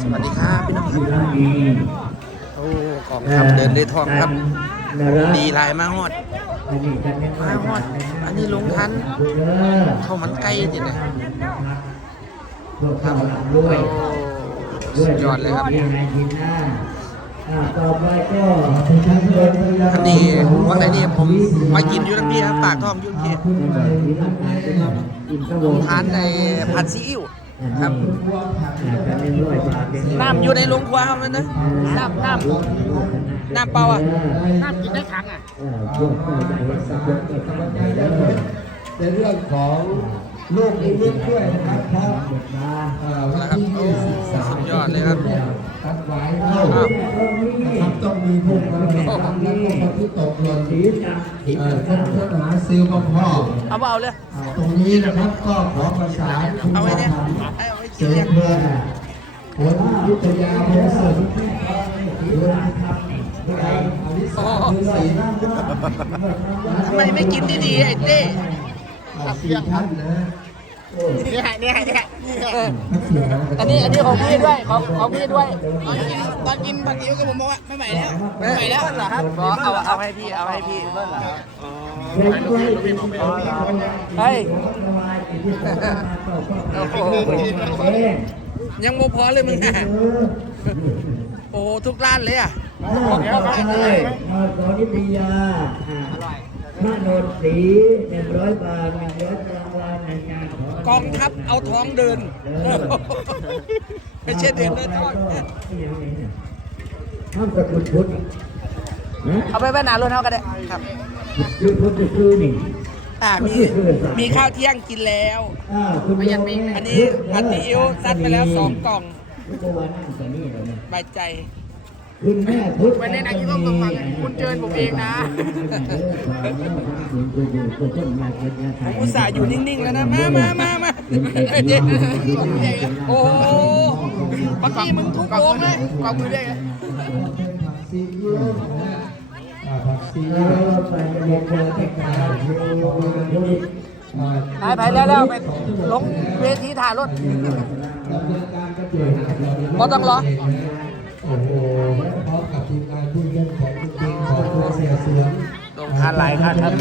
สวัสดีครับพี่น้องครับที่ร้านดีโอ้กองทัพเดินได้ทองครับนรักดีลายมาฮอดอันนี้กันยังไงมาฮอด อันนี้ลงทันเข้ามันใกล้จริงๆนะพวกข้าวหลังด้วยโอ้สุดยอดเลยครับยังไงทีหน้าอ่าต่อไปก็อันนี้วันไหนนี่ผมมากินอยูนัพี่ครับปากท้องอยูนพี่ขึ้นไปที่ร่างกายนะครับอินทวงศ์ทานในผัดซีอิ๊ว ครับอ่ากันยังร้อยบาทเองน้ำอยู่ในโรงครัวครับนั่นนะน้ำน้ำน้ำเปล่าอะน้ำกินได้ถังอะเออพวกเจ้าใหญ่สักคนก็ต้องใจเด้อในเรื่องของลูกนิมิตด้วยนะครับเพราะหมดมาเอ่อวันที่โอ้23สุดยอดเลยครับ ตัดไว้เท่านะครับต้องมีพวกมันนะครับแล้วก็คนที่ตกหล่นสีจังสีเอ่อจัท่างนท่านหาซื้อมาพ่อเอาเปล่าเลยอ่าตรงนี้นะครับก็ขอประสานคุณเอาไว้เนี่ยธรรมให้เอาไว้กิเสรินมเนี่ยเพื่อนผลวิทยาพงศสุขสีจังครับอลิสาคือสีน้ำว่าทำไมไม่กินดีๆไอ้เต้อ่าสี่ท่านนะเนี่ยเนี่ยเนี่ย อันนี้อันนี้ของพี่ด้วยของของพี่ด้วยตอนกินผัดซีอิ๊วก็ผมบอกว่าไม่ไหวแล้วไม่ไหวแล้วเหรอครับเอาเอาให้พี่เอาให้พี่เบิ้ลเหรอครับเฮ้ยโอ้โหยังโมพอเลยมึงอะโอ้โหทุกร้านเลยอะเลยมาขอนิตยา พระนนท์ศรีหนึ่งร้อยบาทหนึ่งร้อยรางวัลในงานของกองทัพเอาท้องเดิน ไม่ใช่เดินเลยท้องห้ามกดพุทธพุทธนะเอาไปไว้หนารถเท่ากันได้ครับยุทธพุทธคือนี่อ่ามีมีข้าวเที่ยงกินแล้วอ่าคุณอันนี้ผัดซีอิ๊วซัดไปแล้วสองกล่องก็ว่านั่งแต่นี่เลยนะใบายใจ คุณแม่พุทธวันนี้นางกินก็ฟังคุณเจิญผมเองนะผมอุตส่าห์อยู่นิ่งๆแล้วนะ มามามามาโอ้โหเมื่อกี้มึงทุกโกงเลยกองมือได้ไงผักซีอิ๊วนะอ่าผักซีอิ๊เราวไปเรียนเจอแค่การอยู่ยุทธไปไปแล้วแล้วไปลงเวทีถ่ายรถบ่ต้องรอโอ้โหพร้อมกับทีมงานผู้เล่นของจริงของตัวเสียเสือลงทานหลายคันครับ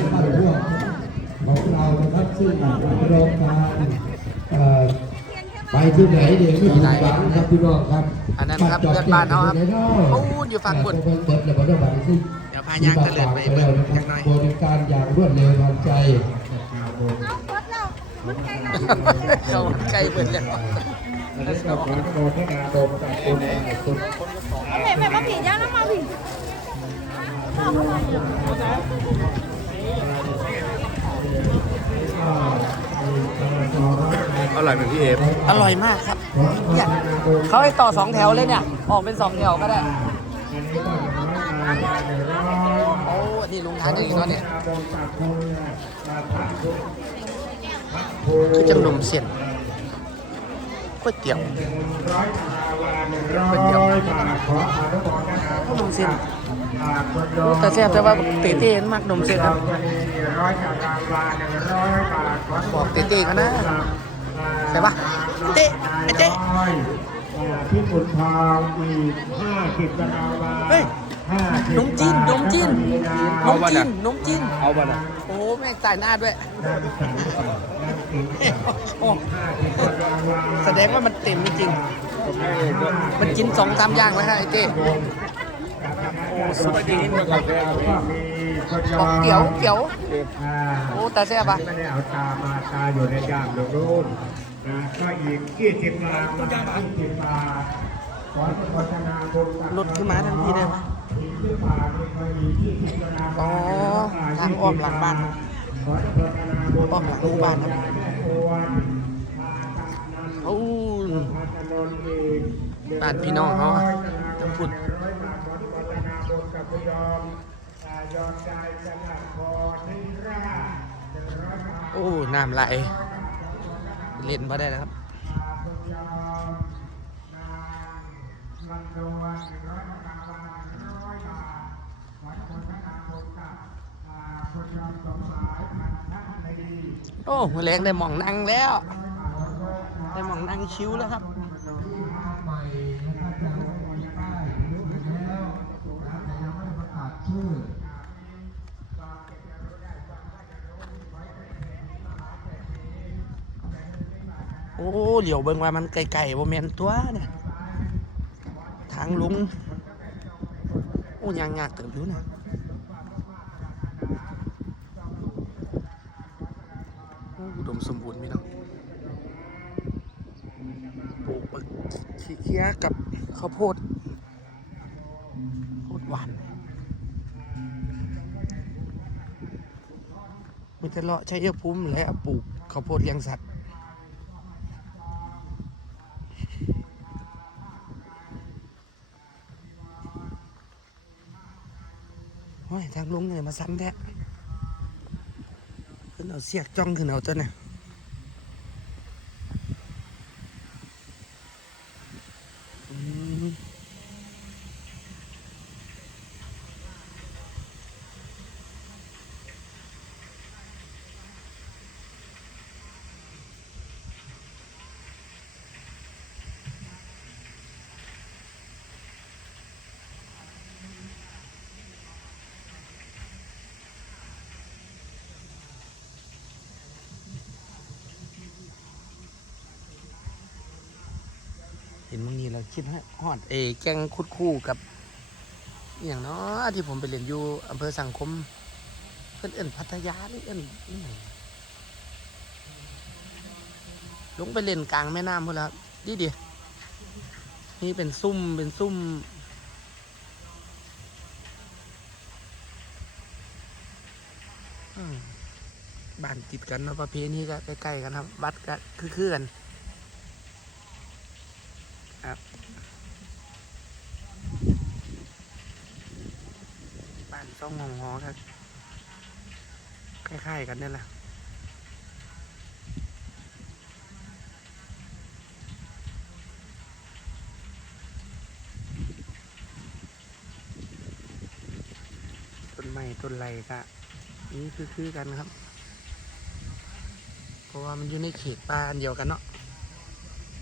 ของเรานะครับซึ่งโรงงานเอ่อไปที่ไหนเดี๋ยวไม่ผิดหวังครับพี่น้องครับ อันนั้นครับเพื่อนบ้านเขาครับปูนอยู่ฝั่งบนเปิดเลยบอกได้บัตรที่เดี๋ยวพายางตะเลิดไปเบิ่งจักหน่อยบริการอย่างรวดเร็วทันใจเขาใกล้เบิดแล้วแม่แม่มา ผีย่างแล้วมาผีอร่อยมากครับเนี่ยเขาให้ต่อสองแถวเลยเนี่ย ออกเป็นสองแถวก็ได้ โอ้นี่ลุงทานอย่างนี้เนาะเนี่ย คือจังนมเส้น ก๋วยเตี๋ยวก๋วยเตี๋ยวก็นมเส้นโอ้แต่แซ่บแต่ว่าเต้เต้ๆมากนมเส้นครับบอกเต้เต้ๆกันนะใช่ปะเต้ไอ้เต้ที่ขุนทองอีกห้าสิบตารางวาเฮ้ยห้าสิบ นมจีนนมจีนนมจีนนมจีนเอาบ้านะโอ้ แม่งจ่ายหน้าด้วย โอ้แสดงว่ามันเต็มจริงๆมันกินสองสามอย่างไหมฮะไอ้เต้โอ้สุดจริงก็มีคนยบออกมเกี่ยวเกี่ยวอ่าโอ้แต่แซ่บปะไม่ได้เอาตามาตาอยู่ในย่ามตรงนู้นนะก็อีกยี่สิบตารางวายี่สิบบาทขอโฆษณาบุญกับรถขึ้นมาทันทีเลยปะที่ป่านี่ก็มียี่สิบตาราง อ๋วาอทางอ้อมหลังบ้านขอโฆษณาบุญอ้อมหลังหมู่บ้านครับควรโอ้พัฒนนท์อีกบ้านพี่น้องเขาอะทั้งพุ่นร้อยบาทขอโฆษณาบุญกับผู้ยอมอ่ายอมใจสลัดคอนิราหนึ่งร้อยบาทโอ้ น้ำไหลเล่นมาได้แล้วครับคุณยอมนางลำดวนหนึ่งร้อย โอ้หัวล็ได้มองนั่งแล้ว ได้มองนั่งชิวแล้วครับโอ้ เหลียวเบิ่งว่ามันไก่ๆบ่แมนตัวเนี่ย ทางลุง อ้ยางยากเติบอยู่นะโอ้อุดมสมบูรณ์พี่น้องปลูกบักขี้เคี้ยกับข้าวโพดโพดหวานมีแต่เลาะใช้ยภูมิและปลูกข้าวโพดเลี้ยงสัตว์ โอ้ยทางลงเนี่ยมาซ้ำแท้ขึ้นเอาเสียกจ้องขึ้นเอาจนเนี่ย นมึงนี่เราคิดให้ฮอดเอแกงคุดคู่กับอย่างเนาะที่ผมไปเรียนอยู่อำเภอสังคม เพิ่นเอินพัทยาหรือเอินอิหยังลงไปเล่นกลางแม่น้ำพุ่นละครับดีดีนี่เป็นซุ่มเป็นซุ่มบ้านติดกันเนาะประเพณีก็ใกล้ๆกันครับ บัดก็คือๆกัน ครับ บ้านซ่องหองหอครับคล้ายๆกันนี่แหละต้นไม้ต้นไรก็นี่คือคือๆกันครับ เพราะว่ามันอยู่ในเขตป่าอันเดียวกันเนาะ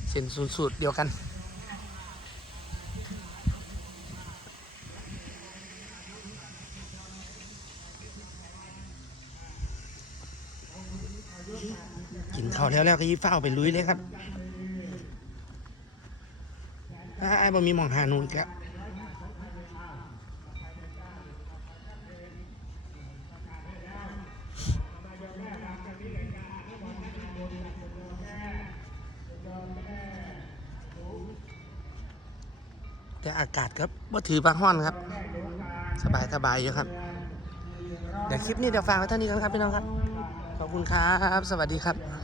เส้นสูตรเดียวกัน กินข้าวแล้วแล้วก็ยี่ฟ้าไปลุยเลยครับถ้าไอ้บ่มีมองหานูอีกแล้วแต่อากาศครับว่าถือปลาห้อนครับ สบายสบายอยู่ครับ เดี๋ยวคลิปนี้เดี๋ยวฝากไว้เท่านี้กันครับพี่น้องครับ ขอบคุณครับ สวัสดีครับ